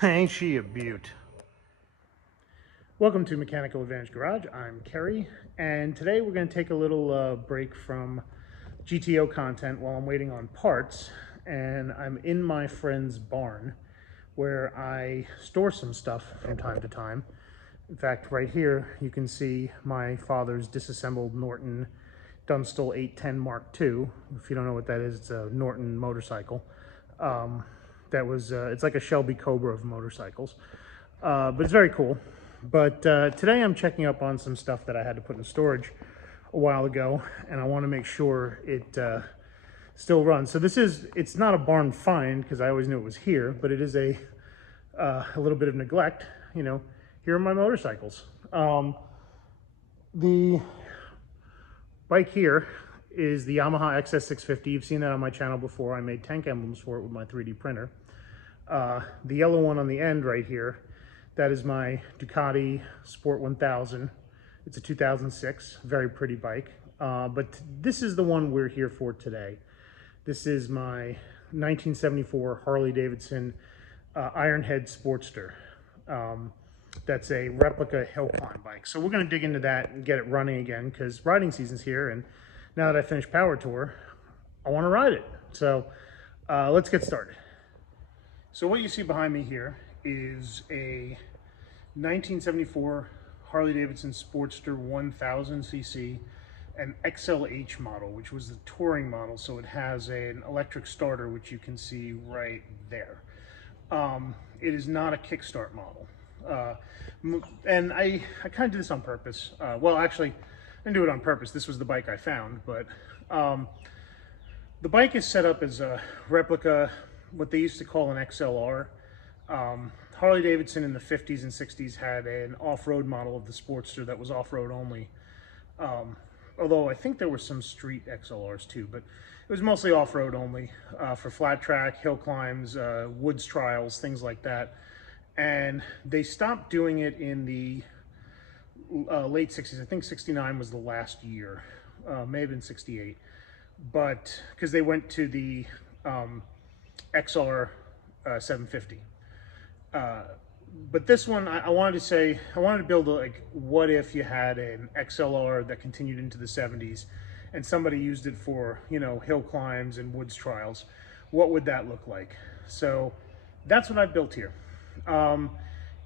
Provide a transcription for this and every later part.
Ain't she a beaut? Welcome to Mechanical Advantage Garage. I'm Kerry, and today we're going to take a little break from GTO content while I'm waiting on parts, and I'm in my friend's barn where I store some stuff from time to time. In fact, right here you can see my father's disassembled Norton Dunstall 810 Mark II. If you don't know what that is, it's a Norton motorcycle. It's like a Shelby Cobra of motorcycles, but it's very cool. But today I'm checking up on some stuff that I had to put in storage a while ago, and I want to make sure it still runs. So it's not a barn find because I always knew it was here, but it is a little bit of neglect. You know, here are my motorcycles. The bike here is the Yamaha XS650. You've seen that on my channel before. I made tank emblems for it with my 3D printer. The yellow one on the end right here, that is my Ducati Sport 1000. It's a 2006, very pretty bike. But this is the one we're here for today. This is my 1974 Harley Davidson Ironhead Sportster. That's a replica hill climb bike. So we're going to dig into that and get it running again because riding season's here, and now that I finished Power Tour, I want to ride it. So let's get started. So what you see behind me here is a 1974 Harley Davidson Sportster 1000cc, an XLH model, which was the touring model. So it has an electric starter, which you can see right there. It is not a kickstart model. And I kind of did this on purpose. Well, actually, I didn't do it on purpose. This was the bike I found, but the bike is set up as a replica, what they used to call an XLR. Harley Davidson in the 50s and 60s had an off-road model of the Sportster that was off-road only. Although I think there were some street XLRs too, but it was mostly off-road only for flat track, hill climbs, woods trials, things like that. And they stopped doing it in the late 60s. I think 69 was the last year, may have been 68, but because they went to the XR 750. But this one, I wanted to build like, what if you had an XLR that continued into the 70s and somebody used it for, you know, hill climbs and woods trials? What would that look like? So that's what I built here.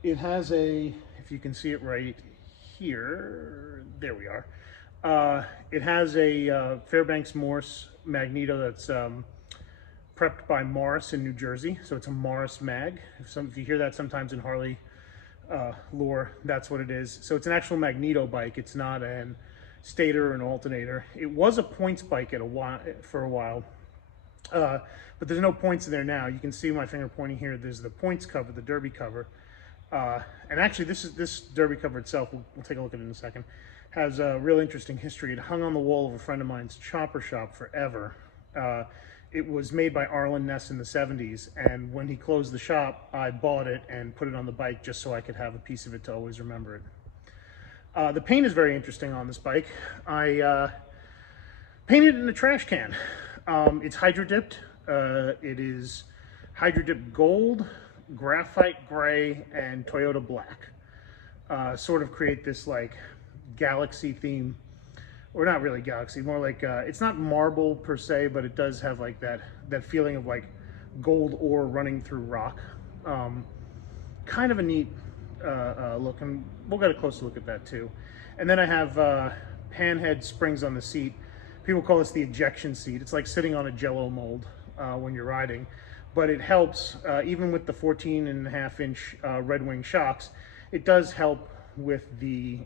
It has if you can see it right here, there we are. It has a Fairbanks Morse magneto that's prepped by Morris in New Jersey. So it's a Morris mag. If you hear that sometimes in Harley lore, that's what it is. So it's an actual magneto bike. It's not an stator or an alternator. It was a points bike for a while. But there's no points in there now. You can see my finger pointing here. There's the points cover, the derby cover. And actually this derby cover itself, we'll take a look at it in a second, has a real interesting history. It hung on the wall of a friend of mine's chopper shop forever. It was made by Arlen Ness in the 70s, and when he closed the shop, I bought it and put it on the bike just so I could have a piece of it to always remember it. The paint is very interesting on this bike. I painted it in a trash can. It's hydro dipped. It is hydro dipped gold, graphite gray, and Toyota black. Sort of create this like galaxy theme, or not really galaxy, more like it's not marble per se, but it does have like that feeling of like gold ore running through rock. Kind of a neat look, and we'll get a closer look at that too. And then I have panhead springs on the seat. People call this the ejection seat. It's like sitting on a Jello mold when you're riding, but it helps even with the 14.5-inch Red Wing shocks. It does help with the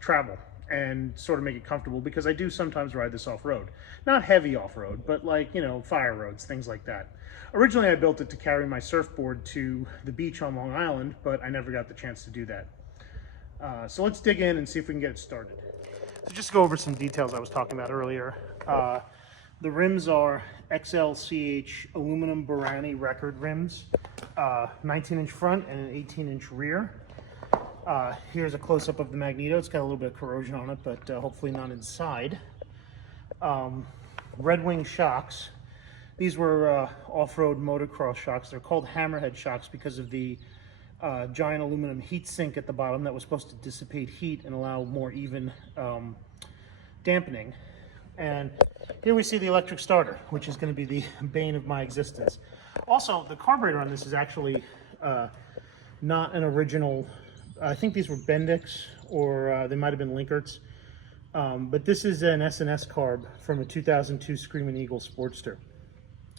travel and sort of make it comfortable, because I do sometimes ride this off-road. Not heavy off-road, but like, you know, fire roads, things like that. Originally I built it to carry my surfboard to the beach on Long Island, but I never got the chance to do that. So let's dig in and see if we can get it started. So just to go over some details I was talking about earlier. The rims are XLCH aluminum Barani record rims, 19-inch front and an 18-inch rear. Here's a close-up of the Magneto. It's got a little bit of corrosion on it, but hopefully not inside. Red Wing shocks. These were off-road motocross shocks. They're called Hammerhead shocks because of the giant aluminum heat sink at the bottom that was supposed to dissipate heat and allow more even dampening. And here we see the electric starter, which is going to be the bane of my existence. Also, the carburetor on this is actually not an original. I think these were Bendix, or they might have been Linkerts. But this is an S&S carb from a 2002 Screaming Eagle Sportster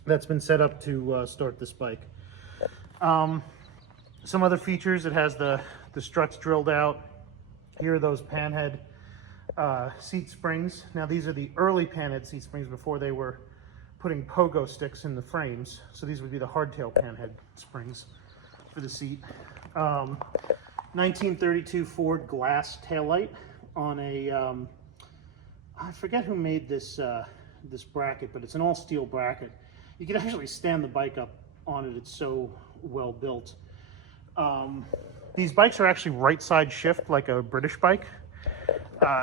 that's been set up to start this bike. Some other features: it has the struts drilled out. Here are those panhead seat springs. Now these are the early panhead seat springs before they were putting pogo sticks in the frames. So these would be the hardtail panhead springs for the seat. 1932 Ford glass taillight on a, I forget who made this this bracket, but it's an all steel bracket. You can actually stand the bike up on it. It's so well built. These bikes are actually right side shift like a British bike.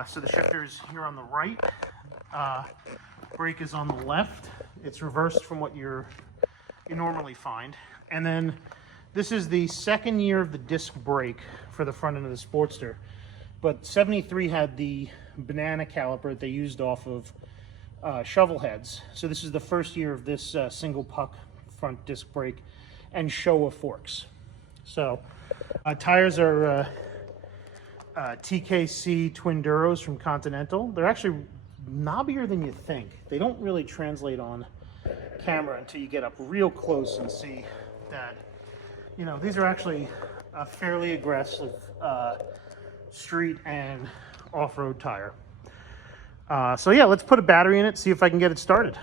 So the shifter is here on the right, brake is on the left. It's reversed from what you normally find. And then this is the second year of the disc brake for the front end of the Sportster. But 73 had the banana caliper that they used off of shovel heads. So this is the first year of this single puck front disc brake and Showa forks. So tires are TKC Twin Duros from Continental. They're actually knobbier than you think. They don't really translate on camera until you get up real close and see that, you know, these are actually a fairly aggressive street and off-road tire. So yeah, let's put a battery in it, see if I can get it started.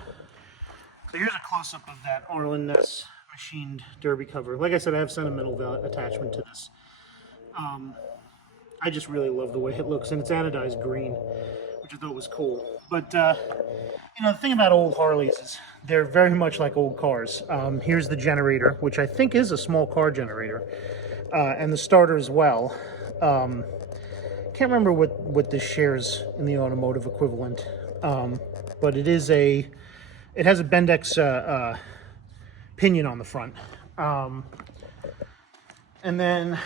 So here's a close-up of that Arlen Ness machined derby cover. Like I said, I have sentimental attachment to this. I just really love the way it looks, and it's anodized green, which I thought was cool. But you know, the thing about old Harleys is they're very much like old cars. Here's the generator, which I think is a small car generator, and the starter as well. Can't remember what this shares in the automotive equivalent, but it has a Bendix pinion on the front. And then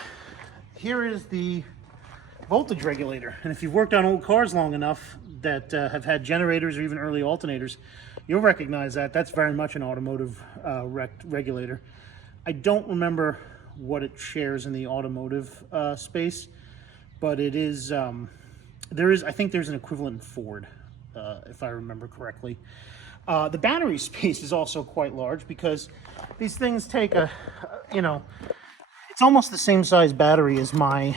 here is the voltage regulator. And if you've worked on old cars long enough that have had generators or even early alternators, you'll recognize that. That's very much an automotive regulator. I don't remember what it shares in the automotive space, but it is, I think there's an equivalent in Ford, if I remember correctly. The battery space is also quite large because these things take you know, it's almost the same size battery as my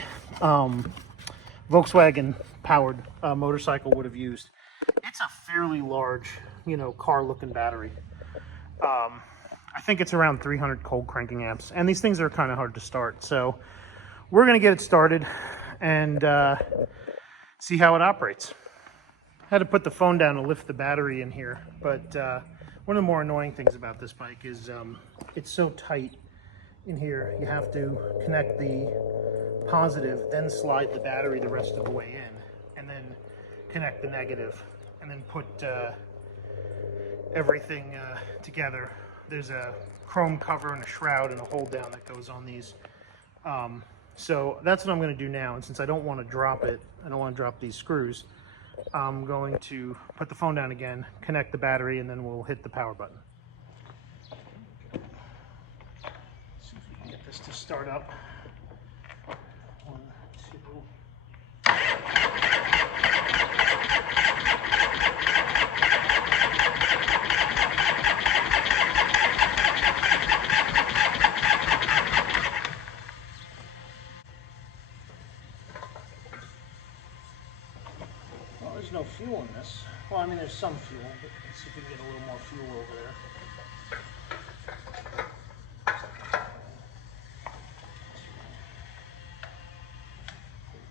Volkswagen powered motorcycle would have used. It's a fairly large, you know, car looking battery. I think it's around 300 cold cranking amps, and these things are kind of hard to start. So we're going to get it started and see how it operates. I had to put the phone down to lift the battery in here, but one of the more annoying things about this bike is it's so tight in here. You have to connect the positive, then slide the battery the rest of the way in, and then connect the negative, and then put everything together. There's a chrome cover and a shroud and a hold down that goes on these. So that's what I'm going to do now, and since I don't want to drop it, I don't want to drop these screws, I'm going to put the phone down again, connect the battery, and then we'll hit the power button. See if we can get this to start up. 1, 2. Well, there's no fuel in this. Well, I mean, there's some fuel, but let's see if we can get a little more fuel over there.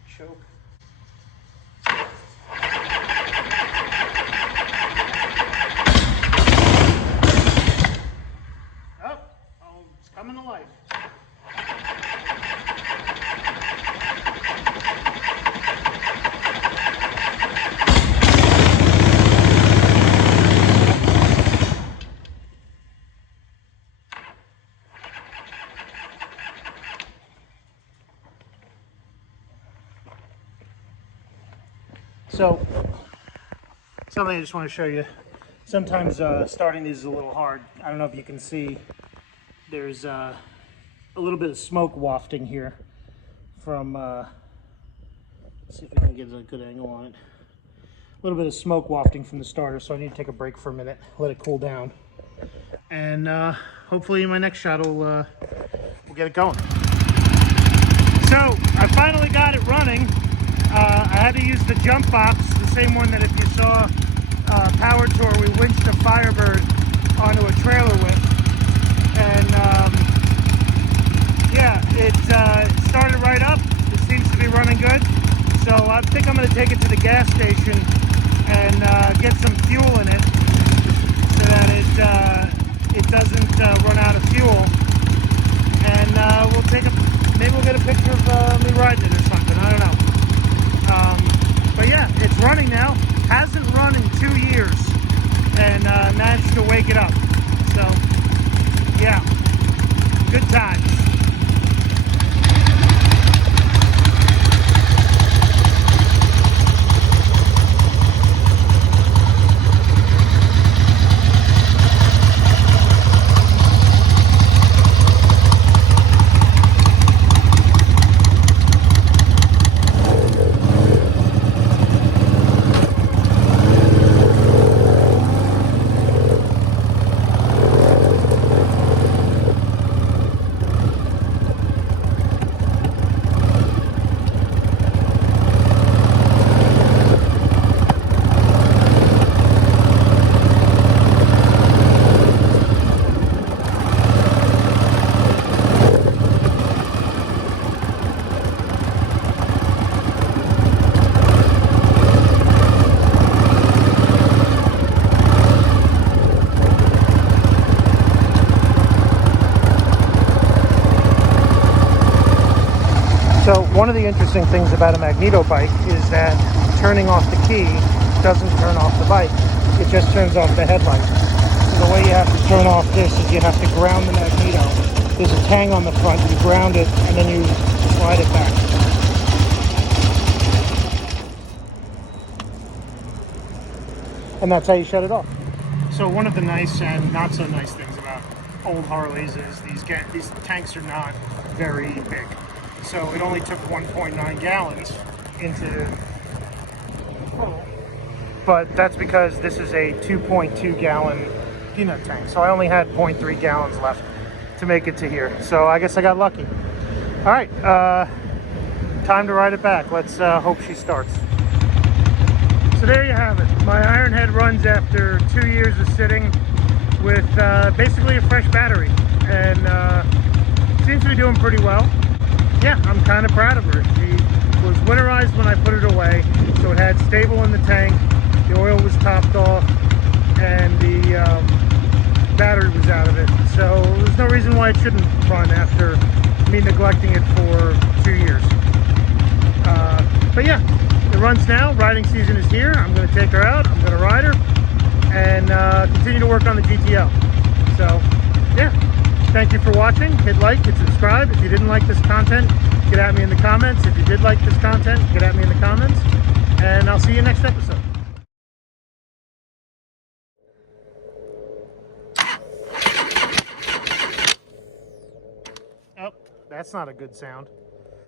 Choke. coming to life. So, something I just want to show you. Sometimes starting these is a little hard. I don't know if you can see, there's a little bit of smoke wafting here from, let's see if we can get a good angle on it. A little bit of smoke wafting from the starter, so I need to take a break for a minute, let it cool down. And hopefully in my next shot we'll get it going. So, I finally got it running. I had to use the jump box, the same one that if you saw Power Tour, we winched a Firebird onto a trailer with. And yeah, it started right up. It seems to be running good. So I think I'm going to take it to the gas station and get some fuel in it so that it doesn't run out of fuel. And maybe we'll get a picture of me riding it or something. I don't know. But yeah, it's running now. Hasn't run in 2 years, and managed to wake it up. So yeah, good times. So one of the interesting things about a magneto bike is that turning off the key doesn't turn off the bike. It just turns off the headlight. So the way you have to turn off this is you have to ground the magneto. There's a tang on the front, you ground it, and then you slide it back. And that's how you shut it off. So one of the nice and not so nice things about old Harleys is these tanks are not very big. So it only took 1.9 gallons into full, but that's because this is a 2.2 gallon peanut tank. So I only had 0.3 gallons left to make it to here. So I guess I got lucky. All right, time to ride it back. Let's hope she starts. So there you have it. My Ironhead runs after 2 years of sitting with basically a fresh battery, and seems to be doing pretty well. Yeah, I'm kind of proud of her. She was winterized when I put it away, so it had stable in the tank, the oil was topped off, and the battery was out of it. So there's no reason why it shouldn't run after me neglecting it for 2 years. But yeah, it runs now. Riding season is here. I'm going to take her out, I'm going to ride her, and continue to work on the GTO. So yeah. Thank you for watching. Hit like, hit subscribe. If you didn't like this content, get at me in the comments. If you did like this content, get at me in the comments. And I'll see you next episode. Oh, that's not a good sound.